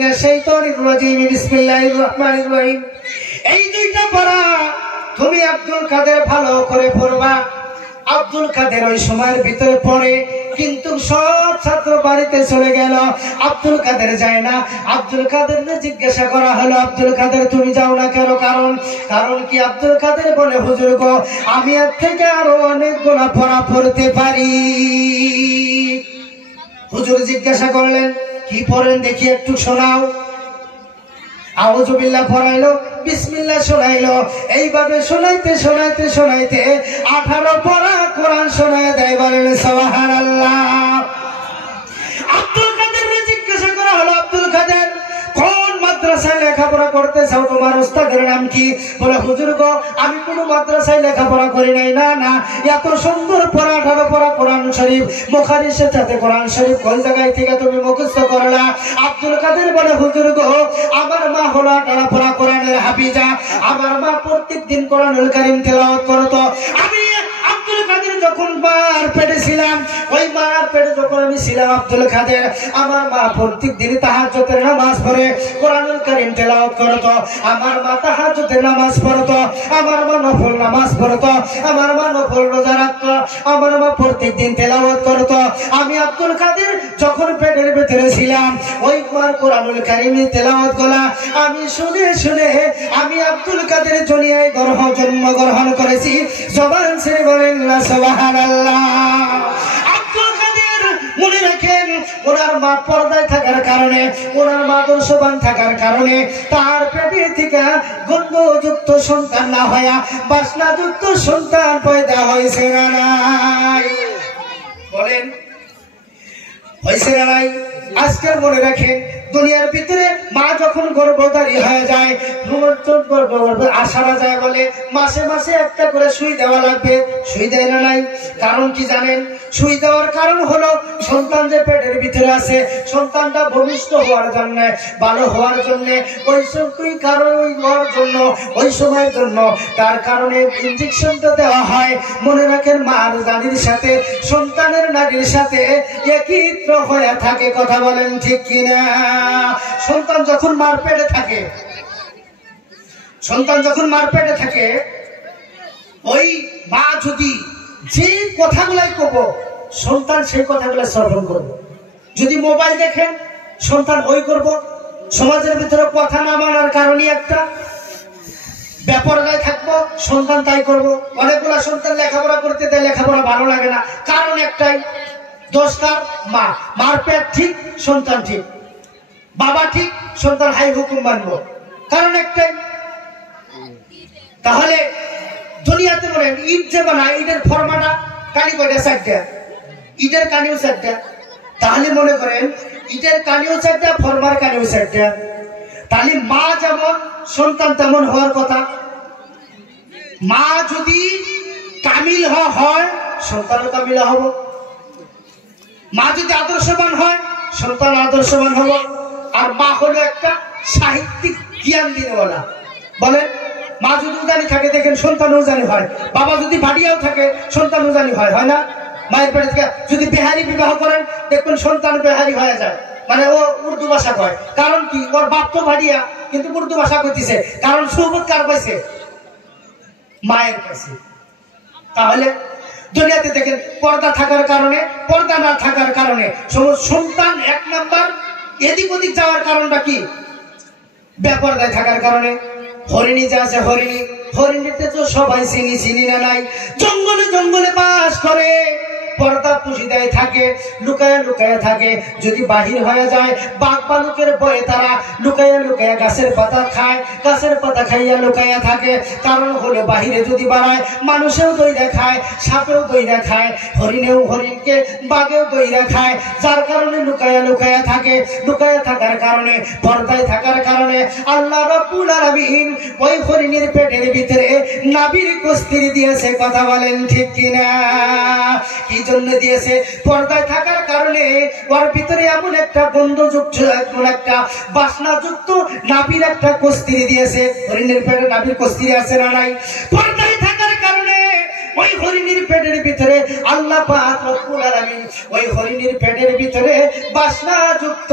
মিনাশ শাইতানির রাজিম বিসমিল্লাহির রহমানির রহিম। এই দুইটা পড়া তুমি আব্দুল কাদের ভালো করে পড়বা। আব্দুল কাদের ওই সময়ের ভিতরে পড়ে, কিন্তু সব ছাত্র বাড়িতে চলে গেল, আব্দুল কাদের যায় না। আব্দুল কাদেরকে জিজ্ঞাসা করা হলো, আব্দুল কাদের তুমি যাও না কেন? কারণ কি? আব্দুল কাদের বলে, হুজুর গো, আমি এর থেকে আরো অনেকগুলো পড়া পড়তে পারি। হুজুর জিজ্ঞাসা করলেন, কি পড়েন দেখি, একটু শোনাও। আউযু বিল্লাহ পড়াইলো, বিসমিল্লাহ শোনাইলো। এইভাবে শোনাইতে শোনাইতে শোনাইতে 18 পড়া কোরআন শোনায় দেয়। বলেন সুবহানাল্লাহ। আব্দুল কাদেরকে জিজ্ঞাসা করা হলো, আব্দুল কাদের কোন মাদ্রাসায় লেখাপড়া করতে চাও? তোমার উস্তাদের নাম কি? বলে, হুজুর গো, আমি কোনো মাদ্রাসায় লেখাপড়া করি নাই। না, এত সুন্দর পড়া 18 পড়া কোরআন শরীফ, বুখারীর সাথে কোরআন শরীফ কোন জায়গায় থেকে তুমি মুখস্থ করলা? আব্দুল কাদের বলে, হুজুর গো, আমার মা হলো 18 পড়া কোরআনের হাফিজা। আমার মা প্রত্যেকদিন কোরআনুল কারীম তেলাওয়াত করতো। আমি আব্দুল কাদের যখন মার পেটে ছিলাম, ওই মার পেটে যখন আমি ছিলাম আব্দুল কাদের, আমার মা প্রত্যেকদিন তাহাজ্জুদের নামাজ পড়ে কোরআনুল কারীম তেলাওয়াত করতো। আমার মা তাহাজ্জুদের নামাজ পড়তো, আমার মা নফল নামাজ পড়তো, আমার মা নফল রোজা রাখতো, আমার মা প্রত্যেকদিন তেলাওয়াত করতো। আমি আব্দুল কাদের যখন পেটের ভিতরে ছিলাম, ওই মার কোরআনুল কারীম তেলাওয়াত গুলা আমি শুনে শুনে আমি আব্দুল কাদের দুনিয়ায় জন্মগ্রহণ করেছি। জবান ছেড়ে বলেন সুবহানাল্লাহ। আব্দুল কাদের মনে রাখেন, ওনার মা পর্দায় থাকার কারণে, ওনার মা আদর্শবান থাকার কারণে তার পেটে থেকে গন্ধযুক্ত সন্তান না হইয়া বাসনাযুক্ত সন্তান পয়দা হয়েছে না নাই? বলেন, হয়েছে না নাই? আজকাল মনে রাখেন, দুনিয়ার ভিতরে মা যখন গর্ভধারী হয়ে যায়, আসারা যায়, বলে মাসে মাসে একটা করে সুই দেওয়া লাগবে। সুই দেয় না নাই? কারণ কি জানেন? সুই দেওয়ার কারণ হলো, সন্তান যে পেটের ভিতরে আছে, সন্তানটা ভবিষ্যৎ হওয়ার জন্য, ভালো হওয়ার জন্য, ওই সবই কারণ হওয়ার জন্য, ওই সময়ের জন্য, তার কারণে ইনজেকশনটা দেওয়া হয়। মনে রাখেন, মার নারীর সাথে সন্তানের নারীর সাথে একত্র হয়ে থাকে। কথা বলেন ঠিক কিনা? সন্তান যখন মার পেটে থাকে, ওই মা যদি যে কথাগুলাই কব, সন্তান সেই কথাগুলো শ্রবণ করবো। যদি মোবাইল দেখেন, সন্তান ওই করব। সমাজের ভিতরে কথা না মানার কারণে একটা বেপরদায় থাকবো, সন্তান তাই করব। অনেকগুলা সন্তান লেখাপড়া করতে দেয়, লেখাপড়া ভালো লাগে না, কারণ একটাই, দোষকার মা। মার পেট ঠিক, সন্তান ঠিক, বাবা ঠিক, সন্তান হাই হুকুম মানবো, কারণ একটাই। তাহলে দুনিয়াতে বলেন, ঈদ যে বানায়, ঈদের ফরমাটা কানি কয়টা? 4টা। ঈদের কানিও 4টা। তাহলে মনে করেন, ঈদের কানিও 4টা, ফরমার কানিও 4টা। তাহলে মা যেমন, সন্তান তেমন হওয়ার কথা। মা যদি কামিল হয়, সন্তানও কামিল হব। মা যদি আদর্শবান হয়, সন্তান আদর্শবান হব। আর মা হলো একটা সাহিত্যিক জ্ঞান দিনেওয়ালা। বলেন, মা যদি উজানি থাকে, দেখেন সন্তান উজানি হয়। বাবা যদি ভাড়িয়াও থাকে, সন্তান উজানি হয়, হয় না? মায়ের পেটে থেকে যদি বেহারি বিবাহ করেন, দেখবেন সন্তান বেহারি হয়ে যায়, মানে ও উর্দু ভাষা কয়। কারণ কি? ওর বাপ তো ভাড়িয়া, কিন্তু উর্দু ভাষা কইতেছে। কারণ সুবত কার পাইছে? মায়ের কাছে। তাহলে দুনিয়াতে দেখেন, পর্দা থাকার কারণে, পর্দা না থাকার কারণে সন্তান 1 নাম্বার এদিক ওদিক যাওয়ার কারণটা কি? বেপরদায় থাকার কারণে। হরিণী যে আছে, হরিণীতে তো সবাই চিনি না নাই? জঙ্গলে জঙ্গলে বাস করে, পর্দা পুশিদায় থাকে, লুকায়া থাকে। যদি বাহির হয়ে যায়, বাঘ ভালুকের ভয়ে তারা লুকায়া গাছের পাতা খায়, গাছের পাতা খাইয়া লুকায়া থাকে। কারণ হলো, বাহিরে যদি বাড়ায়, মানুষেও দইরা খায়, সাপেও দইরা খায়, হরিণকে বাঘেও দইরা খায়। যার কারণে লুকায়া থাকে। লুকায়া থাকার কারণে, পর্দায় থাকার কারণে আল্লাহ রাব্বুল আলামিন ওই হরিণের পেটের ভিতরে নাবির কস্তির দিয়েছে। কথা বলেন ঠিক কিনা? কি জন্য দিয়েছে? পর্দায় থাকার কারণে ওর ভিতরে এমন একটা গন্ধযুক্ত, এমন একটা বাসনাযুক্ত নাবির একটা কস্তির দিয়েছে। হরিণের পেটে নাবির কস্তির আছে না নাই? পর্দায় থাকার কারণে ওই হরিণীর পেটের ভিতরে আল্লাহ পাক রব্বুল আলামিন ওই হরিণীর পেটের ভিতরে বাসনাযুক্ত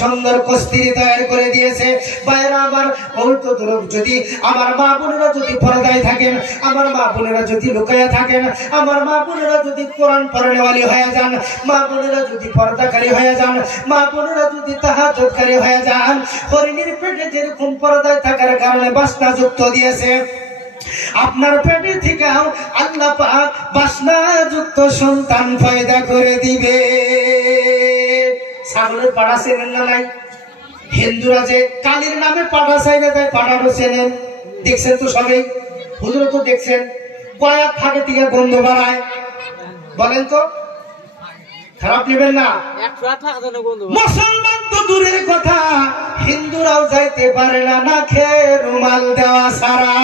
সুন্দর কস্তুরী তৈরি করে দিয়েছে। বাইরে আমার বহুত দূর যদি আমার মা বোনেরা যদি পর্দায় থাকেন, আমার মা বোনেরা যদি লুকায়া থাকেন, আমার মা বোনেরা যদি কোরআন পড়নেওয়ালি হয়ে যান, মা বোনেরা যদি পর্দাকারী হয়ে যান, মা বোনেরা যদি তাহাজ্জুদকারী হয়ে যান, হরিণীর পেটে যেরকম পর্দায় থাকার কারণে বাসনাযুক্ত দিয়েছে, আপনার পেটে থেকেও আল্লাহ পাক বাসনাযুক্ত সন্তান পয়দা করে দিবে। ছাগলের পাড়া চেনেন না নাই? হিন্দুরা যে কালীর নামে পাড়া চাইলে তাই পাড়ারও চেনেন, দেখছেন তো সবাই, হুজুরও তো দেখছেন। কয়েক থাকে থেকে গন্ধ বাড়ায়, বলেন তো, খারাপ নেবেন না। মুসলমান তো দূরের কথা, হিন্দুরাও যাইতে পারে না না খেয়ে রুমাল দেওয়া সারা,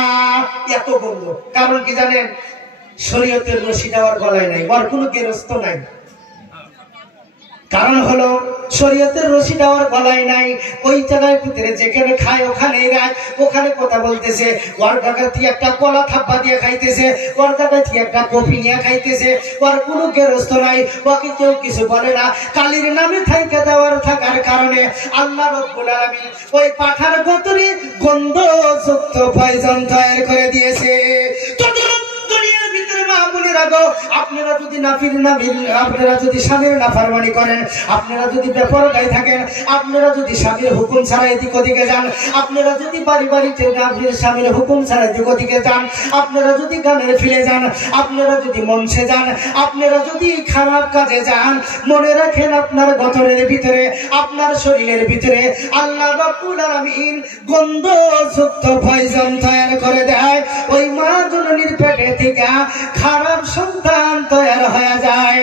এত গন্ধ। কারণ কি জানেন? শরীয়তের রশি দেওয়ার গলায় নাই, ওর কোনো গেরস্ত নাই। কারণ হলো শরীয়তের রশি দেওয়ার গলায় নাই। ওই জায়গায় ভিতরে যেখানে খায় ওখানে রাখ, ওখানে কথা বলতেছে, ওর জায়গায় থেকে একটা কলা থাপ্পা দিয়ে খাইতেছে, ওর জায়গায় থেকে একটা কফি নিয়ে খাইতেছে, ওর কোনো গেরস্ত নাই, ওকে কেউ কিছু বলে না। কালীর নামে থাইকা দেওয়ার থাকার কারণে আল্লাহ রাব্বুল আলামিন ওই পাঠার গতরে গন্ধযুক্ত পয়জন তৈরি করে দিয়েছে। আপনারা যদি স্বামীর নাফরমানি করেন, আপনারা যদি বেপরদায় থাকেন, আপনারা যদি স্বামীর হুকুম ছাড়া এদিক ওদিকে যান, আপনারা যদি বাড়ি বাড়িতে স্বামীর হুকুম ছাড়া এদিক ওদিকে যান, আপনারা যদি গানের ফিরে যান, আপনারা যদি মঞ্চে যান, আপনারা যদি খারাপ কাজে যান, মনে রাখেন আপনার গঠনের ভিতরে, আপনার শরীরের ভিতরে আল্লাহ রাব্বুল আলামিন গন্ধযুক্ত পয়জন তৈরি করে দেয়। ওই মা জননীর পেটে থেকে খারাপ সন্তান তৈরি হয়ে যায়।